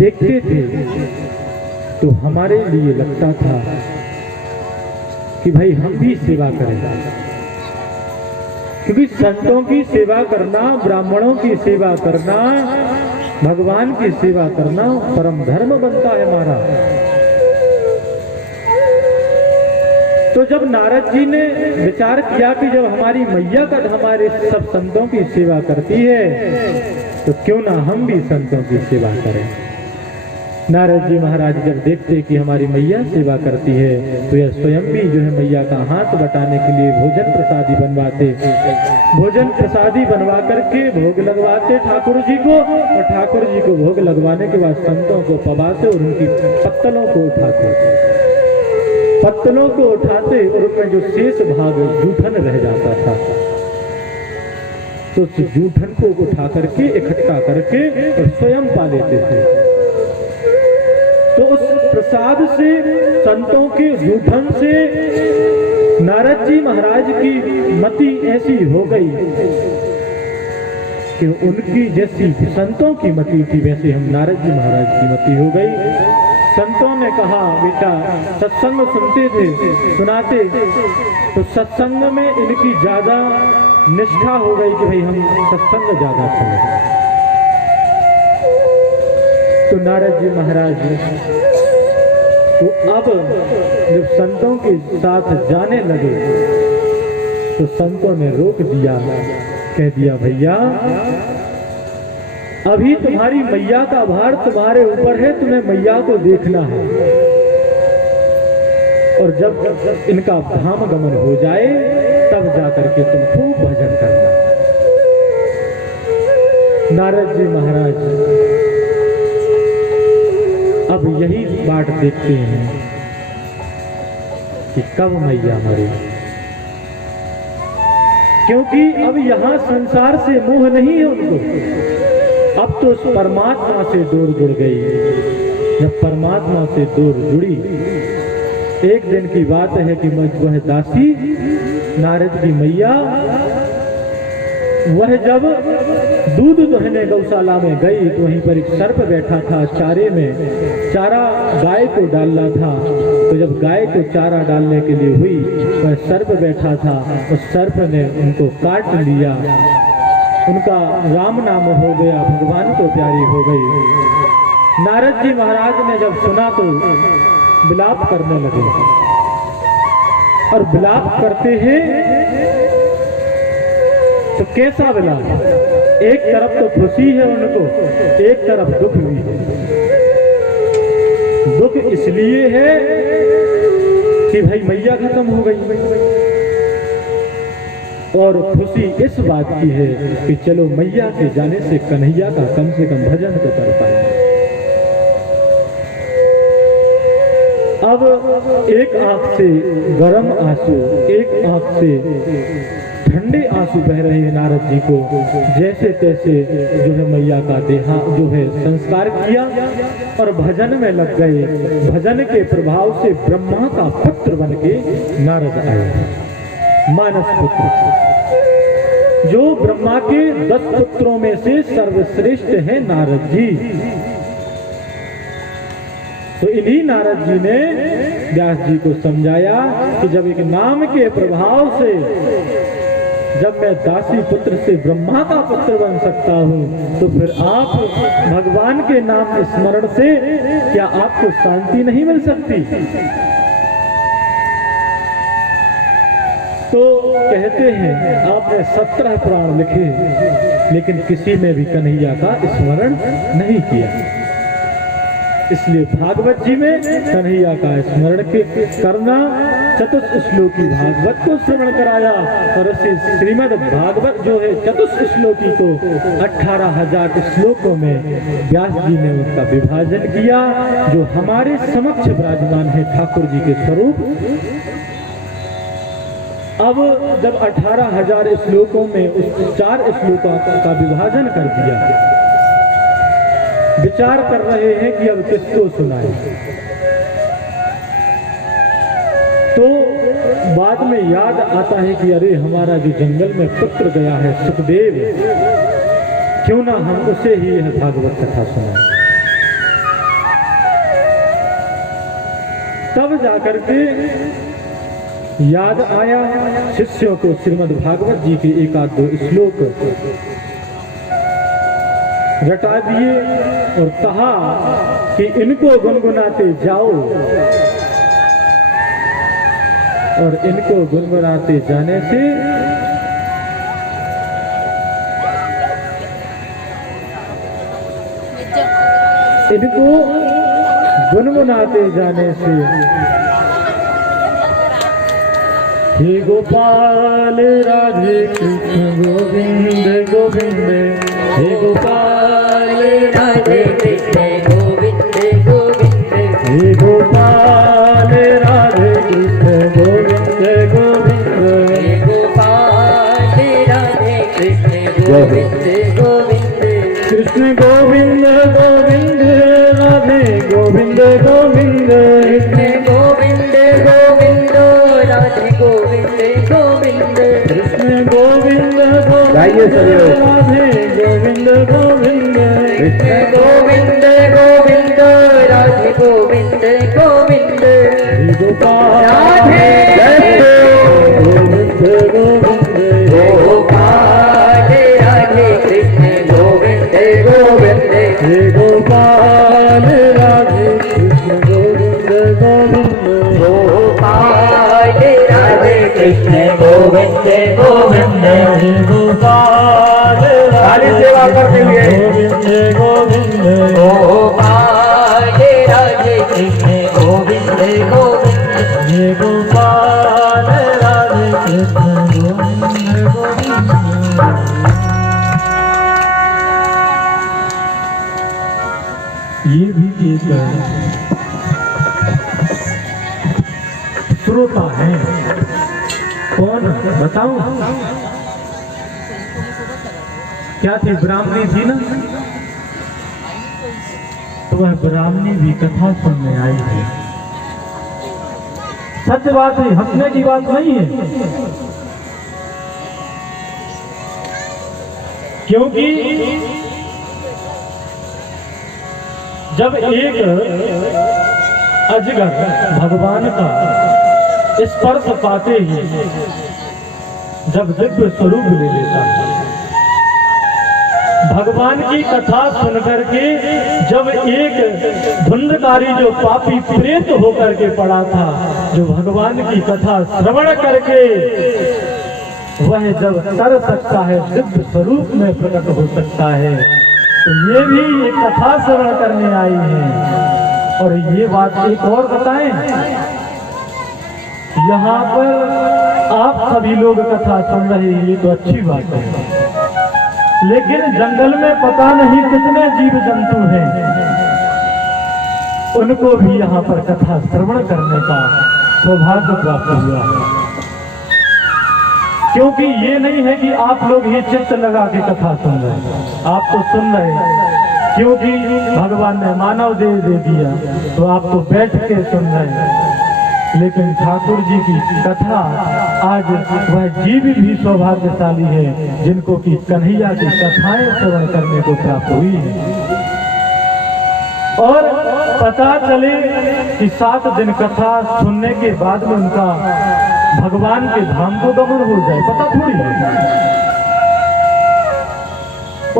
देखते थे तो हमारे लिए लगता था कि भाई हम भी सेवा करें, क्योंकि संतों की सेवा करना, ब्राह्मणों की सेवा करना, भगवान की सेवा करना परम धर्म बनता है हमारा। तो जब नारद जी ने विचार किया कि जब हमारी मैया का हमारे सब संतों की सेवा करती है तो क्यों ना हम भी संतों की सेवा करें। नारद जी महाराज जब देखते कि हमारी मैया सेवा करती है तो यह स्वयं भी जो है मैया का हाथ बटाने के लिए भोजन प्रसादी बनवाते, भोजन प्रसादी बनवा करके भोग लगवाते ठाकुर जी को, और ठाकुर जी को भोग लगवाने के बाद संतों को पवाते और उनकी पत्तलों को उठाते, पत्तलों को उठाते और उनमें जो शेष भाग जूठन रह जाता था तो उस जूठन को उठा करके इकट्ठा करके और स्वयं पा लेते थे। तो उस प्रसाद से, संतों के जूठन से नारद जी महाराज की मति ऐसी हो गई कि उनकी जैसी संतों की मति थी वैसे हम नारद जी महाराज की मति हो गई। संतों ने कहा बेटा सत्संग सुनते थे, सुनाते, तो सत्संग में इनकी ज्यादा निष्ठा हो गई कि भाई हम सत्संग ज्यादा सुने। तो नारद जी महाराज तो अब जब संतों के साथ जाने लगे तो संतों ने रोक दिया, कह दिया भैया अभी तुम्हारी मैया का भार तुम्हारे ऊपर है, तुम्हें मैया को देखना है, और जब इनका धाम गमन हो जाए तब जाकर के तुम खूब भजन करना। नारद जी महाराज अब यही बाट देखते हैं कि कब मैया मरे, क्योंकि अब यहां संसार से मोह नहीं है उनको, अब तो उस परमात्मा से डोर जुड़ गई। जब परमात्मा से डोर जुड़ी, एक दिन की बात है कि वह दासी नारद की मैया वह जब दूध दुहने गौशाला में गई तो वहीं पर एक सर्प बैठा था, चारे में चारा गाय को डालना था। तो जब गाय को चारा डालने के लिए हुई वह सर्प बैठा था, उस सर्प ने उनको काट लिया, उनका राम नाम हो गया, भगवान को प्यारी हो गई। नारद जी महाराज ने जब सुना तो विलाप करने लगे, और विलाप करते हैं तो कैसा विलाप, एक तरफ तो खुशी है उनको, एक तरफ दुख भी है। दुख इसलिए है कि भाई मैया खत्म हो गई, और खुशी इस बात की है कि चलो मैया के जाने से कन्हैया का कम से कम भजन तो कर पाए। अब एक आंख से गर्म आंसू, एक आंख से ठंडे आंसू बह रहे हैं नारद जी को। जैसे तैसे जो है मैया का देहा जो है संस्कार किया और भजन में लग गए। भजन के प्रभाव से ब्रह्मा का पुत्र बन के नारद आए, मानस पुत्र, जो ब्रह्मा के 10 पुत्रों में से सर्वश्रेष्ठ है नारद जी। तो इन्हीं नारद जी ने व्यास जी को समझाया कि जब एक नाम के प्रभाव से, जब मैं दासी पुत्र से ब्रह्मा का पुत्र बन सकता हूँ तो फिर आप भगवान के नाम स्मरण से क्या आपको शांति नहीं मिल सकती। तो कहते हैं आपने 17 पुराण लिखे लेकिन किसी में भी कन्हैया का स्मरण नहीं किया। इसलिए भागवत जी में कन्हैया का स्मरण करना, चतुश्लोकी भागवत को श्रवण कराया, और इसे श्रीमद् भागवत जो है चतुश्लोकी को 18,000 श्लोकों में व्यास जी ने उसका विभाजन किया, जो हमारे समक्ष विराजमान है ठाकुर जी के स्वरूप। अब जब 18,000 श्लोकों में उस 4 श्लोकों का विभाजन कर दिया, विचार कर रहे हैं कि अब किसको सुनाए। तो बाद में याद आता है कि अरे हमारा जो जंगल में पुत्र गया है सुखदेव, क्यों ना हम उसे ही यह भागवत कथा सुनाएं। तब जाकर के याद आया शिष्यों को श्रीमद् भागवत जी के एक आध दो श्लोक रटा दिए और कहा कि इनको गुनगुनाते जाओ, और इनको गुनगुनाते जाने से इनको गुनगुनाते जाने से हे गोपाल राधे कृष्ण गोविंद गोविंद, हे गोपाल राधे कृष्ण गोविंद गोविंद, हे गोपाल राधे कृष्ण गोविंद गोविंद, हे गोपाल राधे कृष्ण गोविंद गोविंद, कृष्ण गोविंद गोविंद राधे गोविंद गोविंद, कृष्ण गोविंद गोविंद राधे गोविंद गोविंद, कृष्ण गोविंद गोविंद राधे गोविंद गोविंद, कृष्ण गोविंद गोविंद राधे गोविंद गोविंद, गोपाल राधे गोविंद गोविंद, गोपाल राधे कृष्ण गोविंद गोविंद, हे गोपाल राधे कृष्ण गोविंद गोविंद, गोपाल राधे कृष्ण गोविंद गोविंद, हे गोपाल राधे सेवा करते हुए गोविंद गोविंद, गोपाल राधे कृष्ण गोविंद गोविंद, हे गोपाल राधे कृष्ण गोविंद गोविंद। ये भी एक श्रोता है। कौन बताऊं? क्या थी? ब्राह्मणी थी ना, तो वह ब्राह्मणी भी कथा सुनने आई है। सच बात है, हंसने की बात नहीं है, क्योंकि जब एक अजगर भगवान का स्पर्श पाते ही जब दिव्य स्वरूप ले लेता है, भगवान की कथा सुनकर के जब एक धुंधकारी जो पापी प्रेत होकर के पड़ा था, जो भगवान की कथा श्रवण करके वह जब कर सकता है, दिव्य स्वरूप में प्रकट हो सकता है, तो ये भी एक कथा श्रवण करने आई है। और ये बात एक और बताएं, यहाँ पर आप सभी लोग कथा सुन रहे हैं, ये तो अच्छी बात है, लेकिन जंगल में पता नहीं कितने जीव जंतु हैं, उनको भी यहाँ पर कथा श्रवण करने का सौभाग्य प्राप्त हुआ है। क्योंकि ये नहीं है कि आप लोग ही चित्त लगा के कथा सुन रहे हैं, आप तो सुन रहे हैं क्योंकि भगवान ने मानव देह दे दिया, तो आप तो बैठ के सुन रहे हैं। लेकिन ठाकुर जी की कथा आज वह जीव भी सौभाग्यशाली है जिनको कि कन्हैया की कथाएं श्रवण करने को प्राप्त हुई है। और पता चले कि 7 दिन कथा सुनने के बाद में उनका भगवान के धाम को गमन हो जाए, पता थोड़ी है।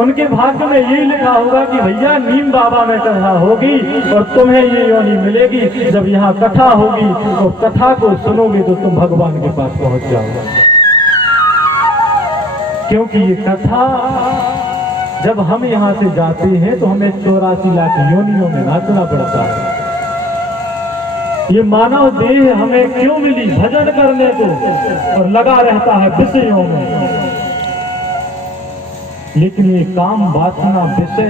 उनके भाग्य में यही लिखा होगा कि भैया नीम बाबा में कथा होगी और तुम्हें ये योनि मिलेगी, जब यहाँ कथा होगी और कथा को सुनोगे तो तुम भगवान के पास पहुंच जाओगे। क्योंकि ये कथा जब हम यहाँ से जाते हैं तो हमें 84 लाख योनियों में नाचना पड़ता है। ये मानव देह हमें क्यों मिली? भजन करने को, और लगा रहता है विषयों में। लेकिन ये काम वासना विषय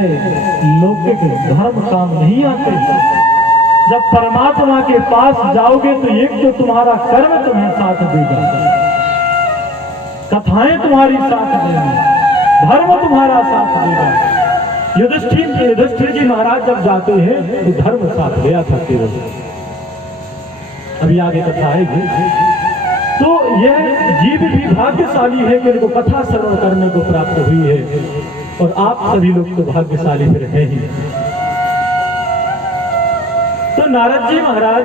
लौकिक धर्म काम नहीं आते। जब परमात्मा के पास जाओगे तो एक तो तुम्हारा कर्म तुम्हें साथ देगा, कथाएं तुम्हारी साथ देंगी, धर्म तुम्हारा साथ देगा। युधिष्ठिर जी महाराज जब जाते हैं तो धर्म साथ गया था केवल। अभी आगे कथा आएगी। तो यह जीव भी भाग्यशाली है कि उनको कथा श्रवण करने को प्राप्त हुई है, और आप सभी लोग तो भाग्यशाली फिर हैं ही। तो नारद जी महाराज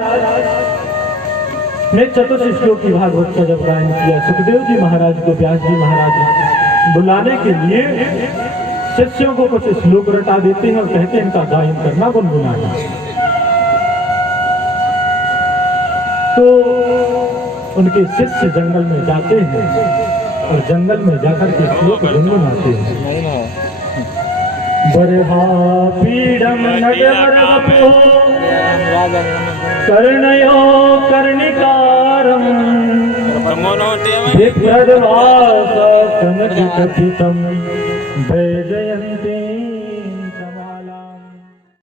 ने चतुर्थ श्लोक की भागवत का जब गायन किया, सुखदेव जी महाराज को व्यास जी महाराज बुलाने के लिए शिष्यों को कुछ श्लोक रटा देते हैं और कहते हैं इनका गायन करना, गुनगुनाना। तो उनके शिष्य जंगल में जाते हैं और जंगल में जाकर के श्लोक गुनगुनाते हैं। बरहा पीडम नटवरवपो कर्णयो कर्णिकारं विप्रदवास कनककथितं वैजयन्ती